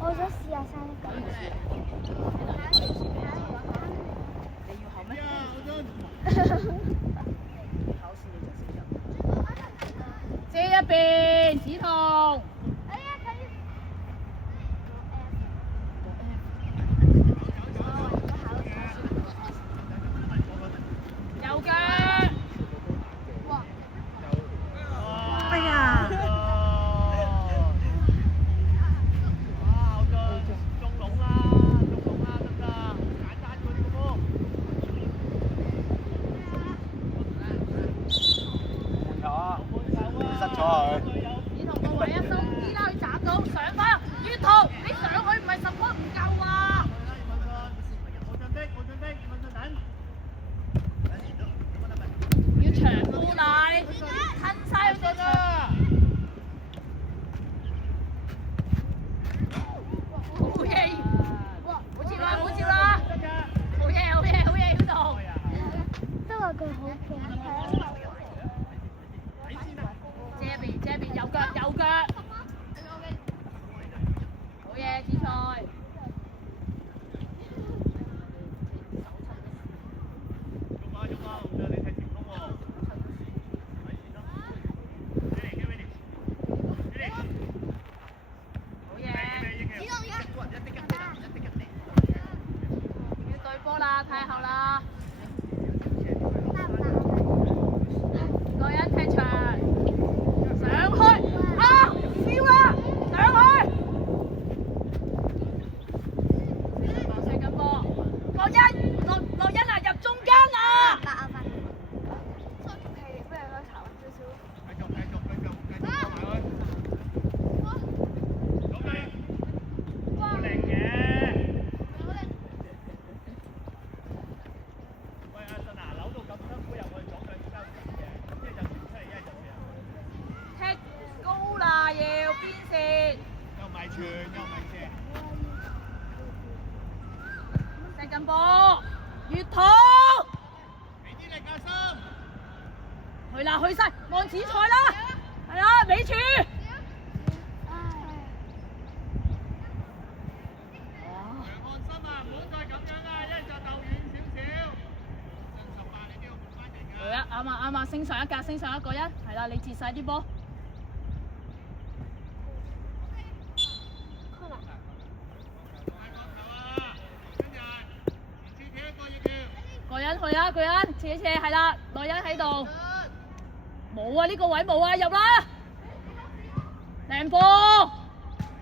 我想試下生一個。你要考咩？考試你就識入。遮一邊，梓潼。右腳。哎呀！梓潼個位啊，收啲啦，佢斬到上翻。梓潼，你上去唔係support唔夠啊！要長波啦，你吞晒佢隻場。好嘢！好接啦，好接啦！好嘢，好嘢，好嘢，呢度。都話佢好勁。遮邊，右腳，右腳。好嘢，梓潼。太後啦！個人踢場，上去啊！跳啦，上去！射緊波，樂欣啊，入中間啊！射緊波，月筒，去啦去晒，望紫菜啦，係啦，尾柱。係啊，啱啊啱啊，升上一格，升上一個人，係啦，你截晒啲波。個人去啊，個人斜係啦，內人喺度。冇啊，呢個位冇啊，入啦！靚波，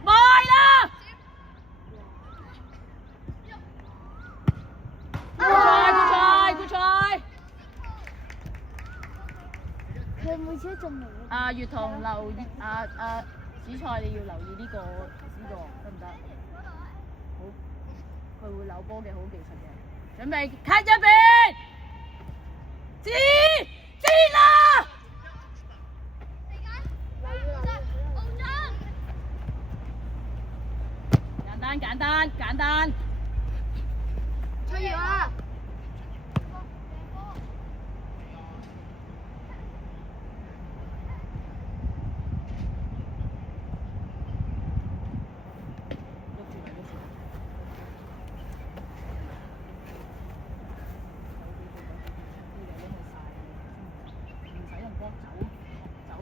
賣啦！good try。佢每次都仲未。阿月彤留意，紫菜你要留意呢個得唔得？好，佢會扭波嘅，好技術嘅。準備 cut 一邊，知啦！簡單。吹搖啊！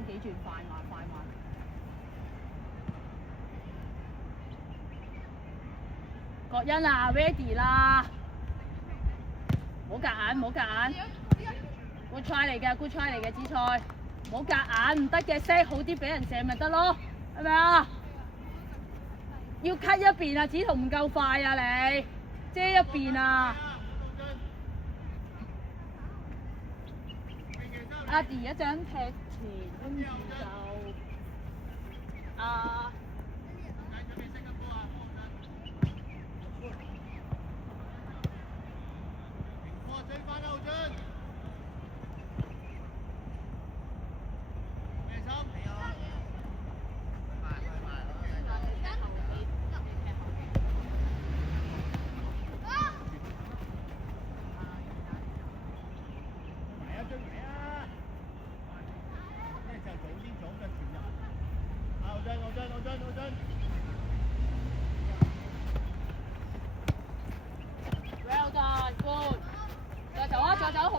幾轉快慢。國欣啊 ，ready 啦！唔好夾硬。good try 嚟嘅紫菜，唔好夾硬，唔得嘅 set 好啲俾人射咪得咯，係咪啊？要 cut 一邊啊，紫彤唔夠快啊你，遮一邊啊！阿弟一陣踢前，跟住就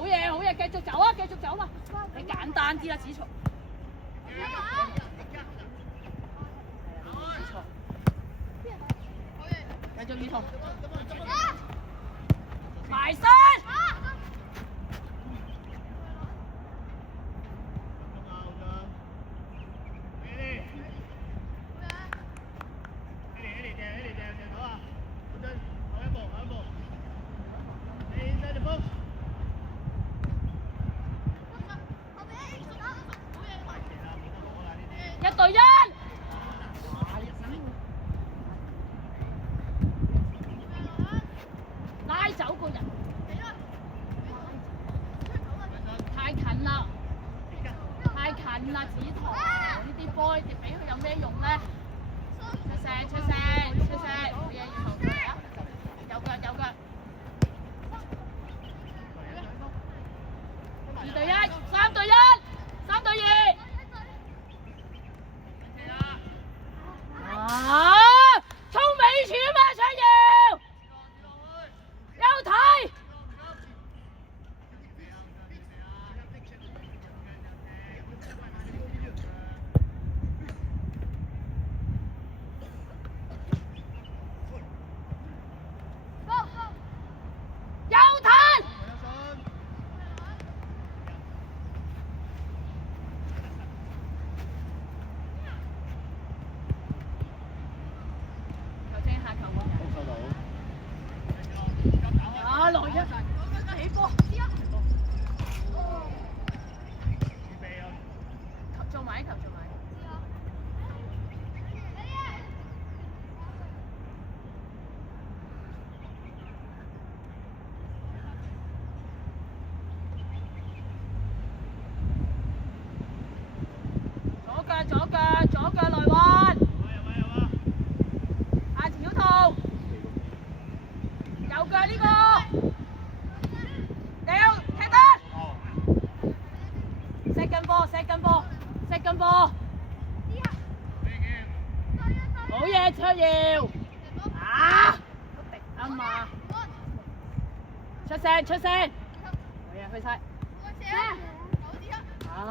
好嘢，好嘢，繼續走啊，繼續走嘛。你簡單啲啦，子松。繼續雨桐。埋身。1對1，拉走個人，太近啦，太近啦，子彤呢啲波你俾佢有咩用咧？出聲出聲出聲，冇嘢要求嚟啊！有腳有腳，2對1，3對1，3對2。啊！衝尾柱嘛，卓耀，有睇。有睇。來一起波，做埋球做埋。左腳來運。阿小兔，右腳呢個。second ball，好嘢，卓耀，啊，啱嘛，出聲，好嘢，去晒，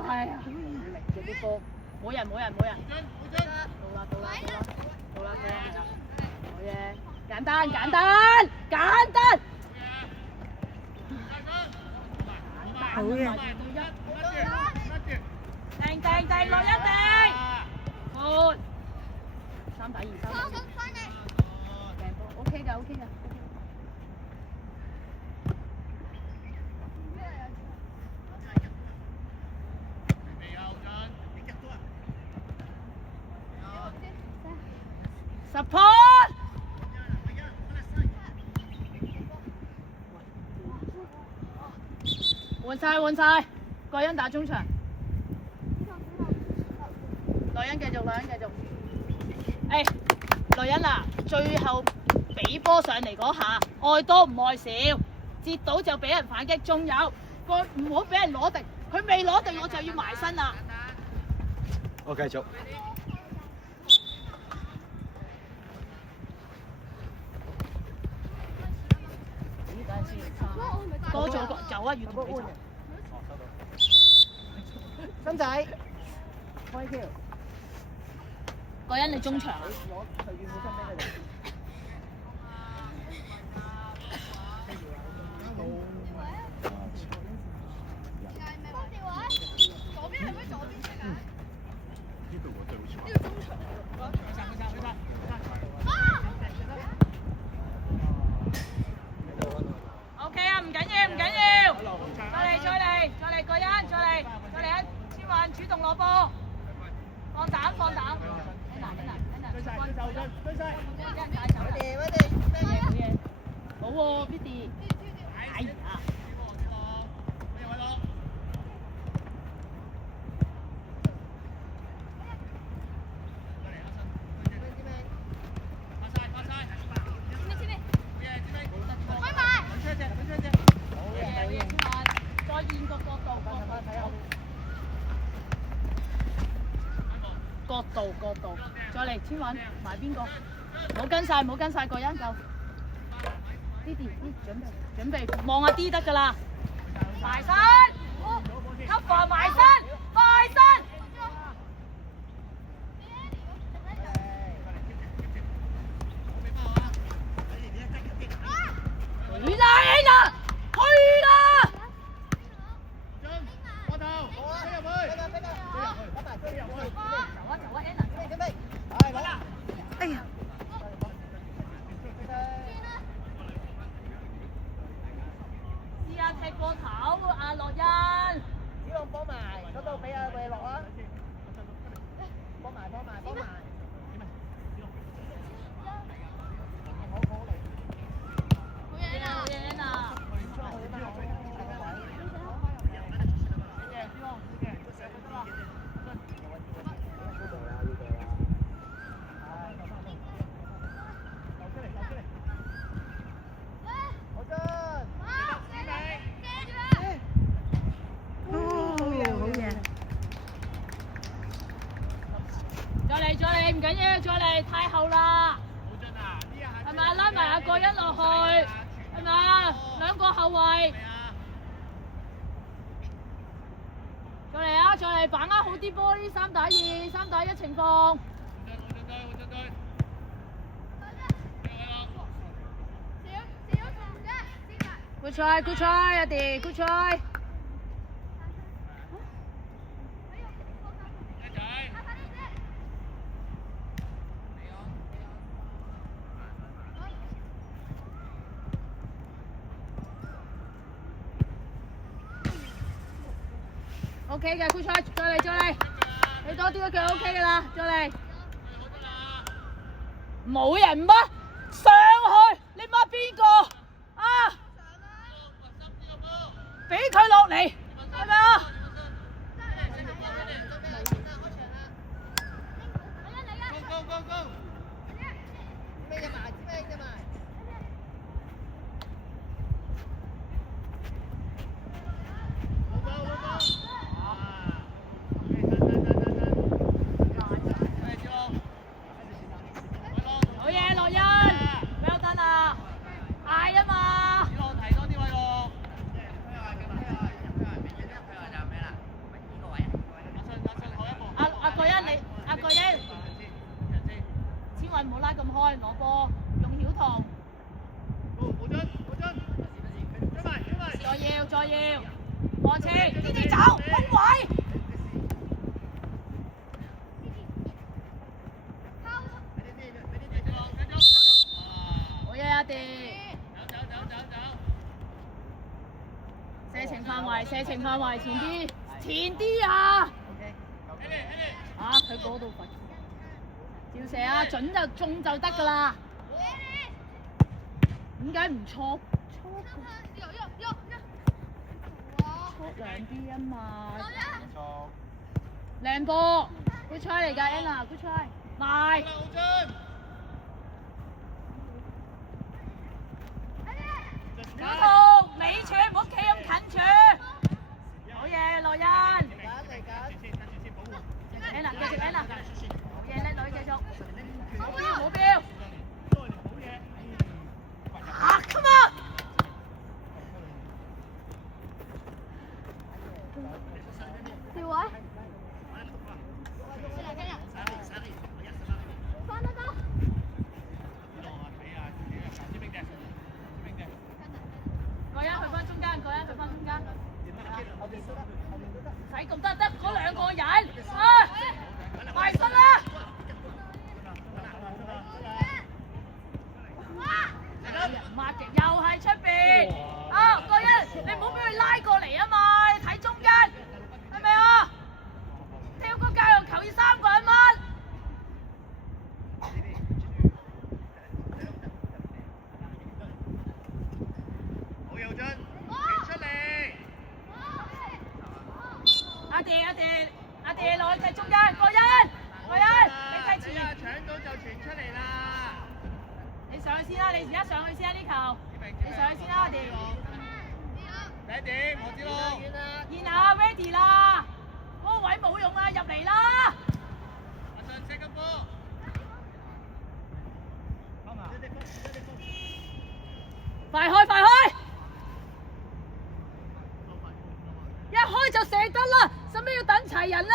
哎呀，力嘅啲波，冇人，到啦，好嘢，簡單，好嘢。定落一定，好，3打2，掟波 ，OK 㗎。support， 換晒，個人打中場。女人繼續。女人啊，最後俾波上嚟嗰下，愛多唔愛少，接到就俾人反擊，仲有個唔好俾人攞定，佢未攞定我就要埋身啦。我繼續。多咗個走啊，越同你走。心仔，開橋。個人你中場。攞隨便冇分俾佢哋。OK 啊，唔緊要。再嚟，個人，再嚟啊！千雲主動攞波，放膽。好喎 ，Biddy。哎呀！再現個角度，再嚟千雲埋邊個？冇跟晒，個人夠。Didi，準備望下 D 得㗎啦。埋身，吸防埋身，快身。去啦 Anna， 去啦！哎呀！試下踢過頭，阿樂欣。子龍幫埋，嗰度俾阿偉樂啊！幫埋。好嘢，Anna。再嚟，唔緊要，再嚟，太後啦，係咪？拉埋阿國欣落去，係咪啊？兩個後衞，再嚟啊！再嚟，把握好啲波，呢3打2、3打1情況。Good try, good try， 阿弟 ，good try。OK 嘅 ，good try， 再嚟，你多啲一腳 OK 嘅啦，再嚟。冇人乜上去，你乜邊個啊？俾佢落嚟，係咪啊？唔好拉咁開，攞波用曉彤。再要，往前，呢啲走，空位。好嘢，阿弟。射程範圍，前啲啊！啊，佢嗰度罰。照射啊，準就中就得㗎啦。點解唔錯？錯兩啲啊嘛。靚波 ，good try 嚟㗎 Anna，good try， 埋。小彤，你處唔好企咁近處。好嘢，羅欣。Anna， 繼續 Anna。嘅叻女繼續，冇標，啊 come on！ 調位，翻得多。個人去翻中間，唔使咁得嗰兩個人，啊，埋身啦！抹極又係出邊，啊，個一你唔好俾佢拉過嚟啊嘛，你睇中間，係咪啊？跳個教育球要3個人掹。好右進，出嚟。阿弟落去踢中間，個一，你踢前。搶到就傳出嚟啦。你上去先啦，你而家上去先啦呢球，你上去先啦，阿弟。第一點，何子龍。然後 ready 啦，嗰個位冇用啦，入嚟啦。阿俊射個波。快開！大人咧？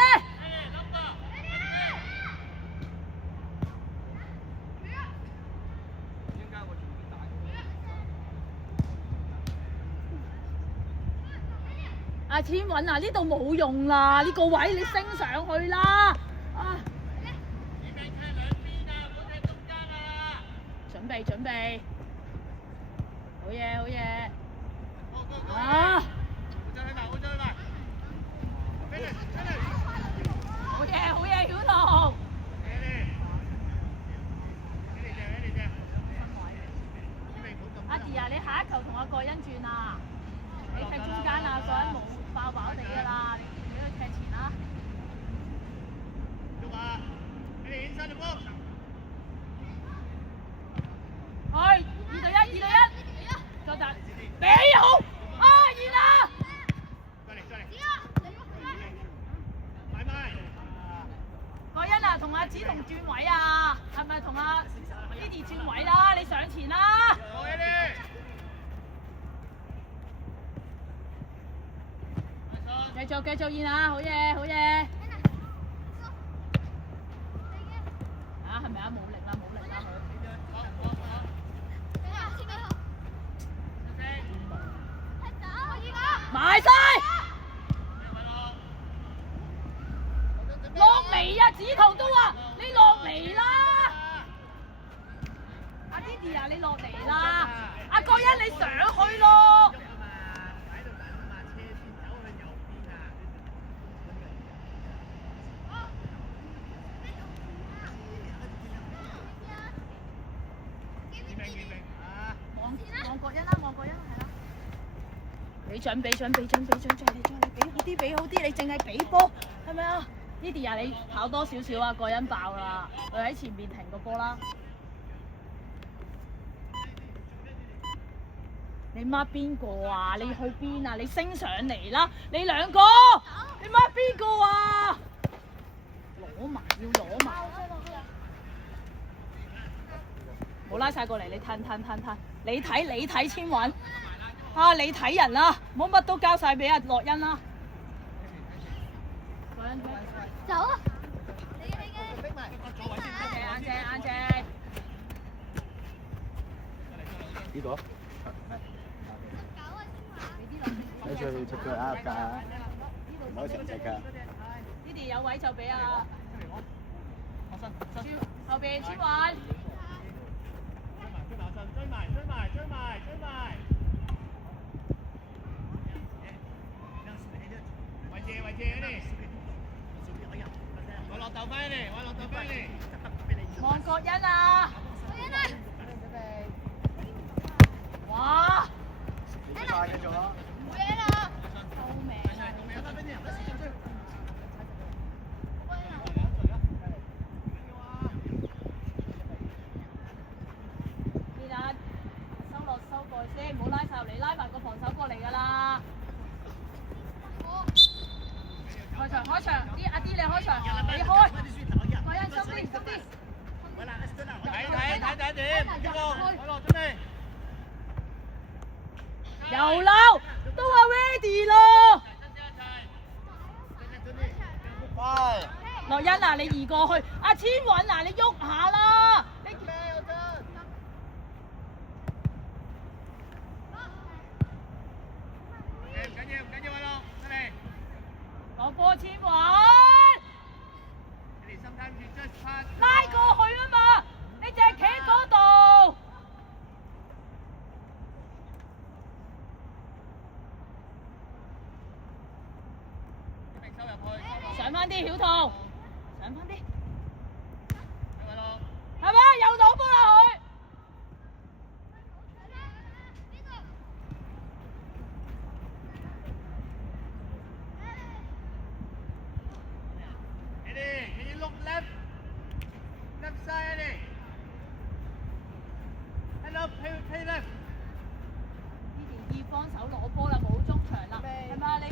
阿千允啊，呢度冇用啦，呢個位你升上去啦！啊！準備準備，好嘢好嘢！啊！好嘢好嘢，曉彤！阿弟啊，你下一球同阿郭欣轉啊！你踢中間啊，郭欣冇爆爆地㗎啦，你俾佢踢前啦。去2對1，2對1，收陣，俾好啊！完啦！郭欣啊，同阿子彤轉位啊，係咪同阿 Didi 轉位啦？你上前啦！繼續演啊！好嘢好嘢！啊，係咪啊？冇力啦冇力啦佢。埋晒！落嚟啊！子彤都話你落嚟啦！阿 Didi 啊，你落嚟啦！阿郭欣你上去咯！望郭欣啦，望郭欣係啦。俾準，你俾好啲，你淨係俾波，係咪啊 ？Didi 啊，你跑多少少啊？郭欣爆啦，佢喺前面停個波啦。你 mark 邊個啊？你去邊啊？你升上嚟啦！你兩個，你 mark 邊個啊？攞埋要攞埋。冇拉晒過嚟，你褪，你睇千允啊！你睇人啦，唔好乜都交晒俾阿樂欣啦。走啊！眼隻。呢度啊？睇住隻腳啱㗎，唔好成隻㗎。Didi 有位就俾阿後邊千允。追埋！維謝你！我落豆翻你！望郭欣啊！哇！快繼續啦！冇嘢啦！救命啊！收過先，唔好拉晒入嚟，拉埋個防守過嚟㗎啦！開場，阿 D 你開場，你開！郭欣收啲。睇點？邊個？我落準備。又撈，都話 ready 咯。樂欣啊，你移過去，阿千允啊，你喐下啦。攞波千允，拉過去啊嘛！你淨係企喺嗰度。上翻啲，曉彤，上翻啲。係咪？又攞波啦佢。Didi 幫手攞波啦，冇中場啦，係咪你？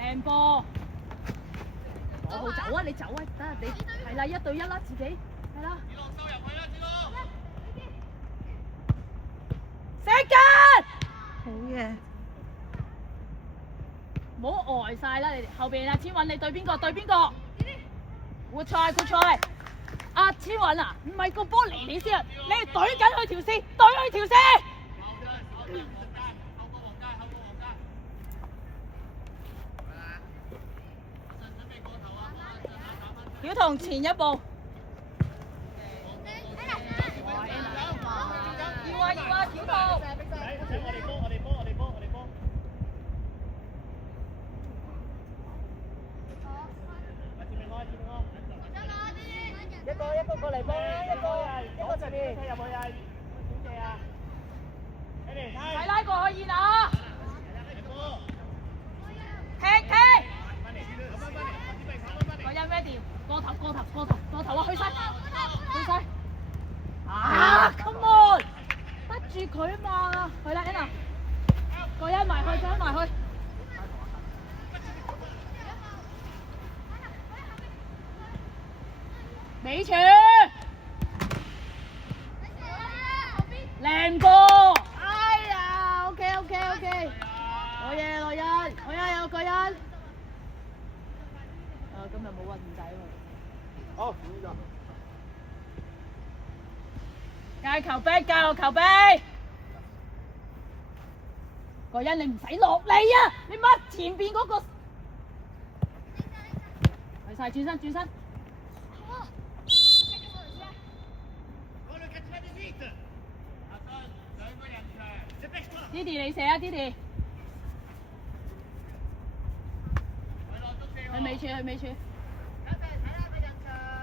靚波，攞好走啊！你走啊！得啊，你係啦，1對1啦，自己係啦。射間，好嘢！唔好呆晒啦！你哋後邊啊，千韻你對邊個？對邊個？活菜活菜！阿千韻啊，唔係個波嚟你先啊，你係懟緊佢條線，懟佢條線！曉彤前一步。要啊要啊，曉彤！一個過嚟幫啦，一個前面。係拉過去燕啊！踢！個欣 ready， 過頭啦，去晒！啊 ，come on， 得住佢啊嘛，去啦 Anna， 個欣埋去，再埋去。美全，靚波！哎呀 ，OK， 好嘢，羅欣，我有個欣。今日冇運仔喎。好，界球逼，界落球逼。個欣你唔使落嚟啊！你乜前邊嗰個？去晒轉身。Didi 你射啊 Didi， 去尾處，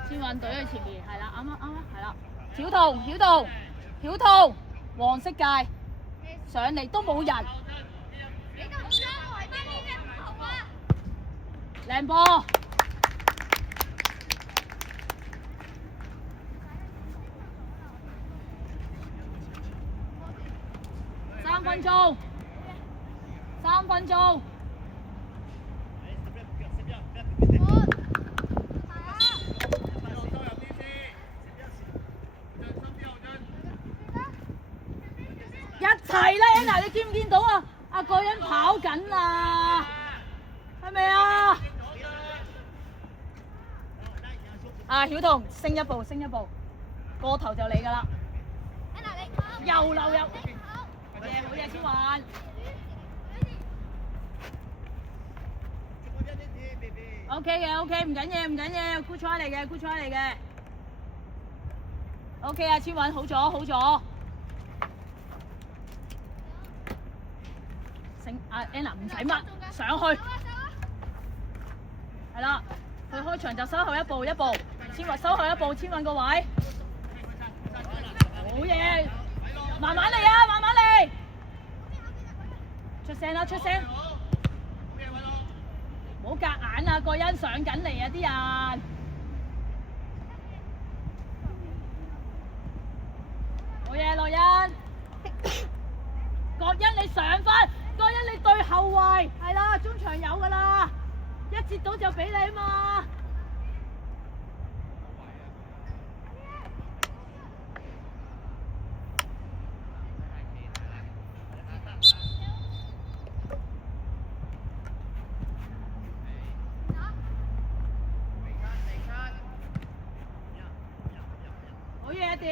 千韻隊去前面，係啦，啱啊，係啦，曉彤，黃色界上嚟都冇人，靚波。3分鐘。一齊啦 Anna， 你見唔見到啊？阿個人跑緊啊，係咪啊？曉彤升一步，過頭就嚟㗎啦。又流入。好嘢，千韻。OK 嘅，唔緊要 ，good try 嚟嘅。OK 啊，千韻好咗。Anna 唔使乜，上去。係啦，佢開場就收後一步，千韻收後一步，千韻個位。好嘢，慢慢嚟啊，慢慢嚟。出聲。唔好夾硬啊，個欣上緊嚟啊啲人。好嘢，羅欣。郭欣你上翻，郭欣你對後衞，係啦，中場有㗎啦，一接到就俾你啊嘛。好嘢，阿迪。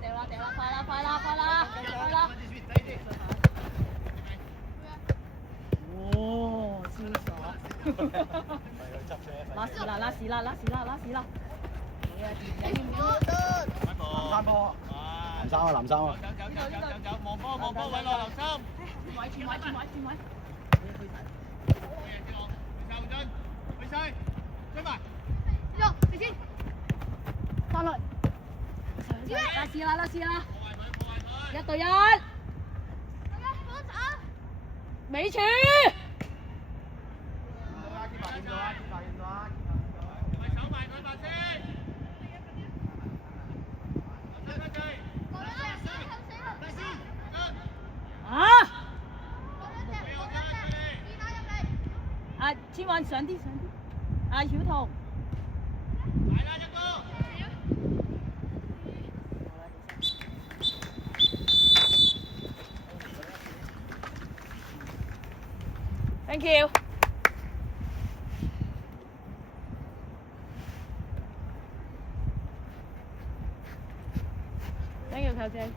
掉啦，快啦！哦，超爽！拉屎啦！藍衫啊！望波，位落劉心。轉位。去晒，追埋。你先。翻來。拉屎啦！1對1。美處。千韻上啲。曉彤。Thank you。Thank you，球姐。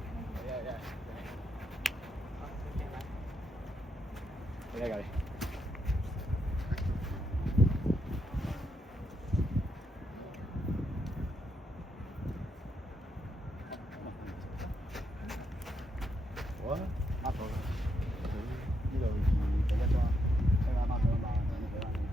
你嚟，你。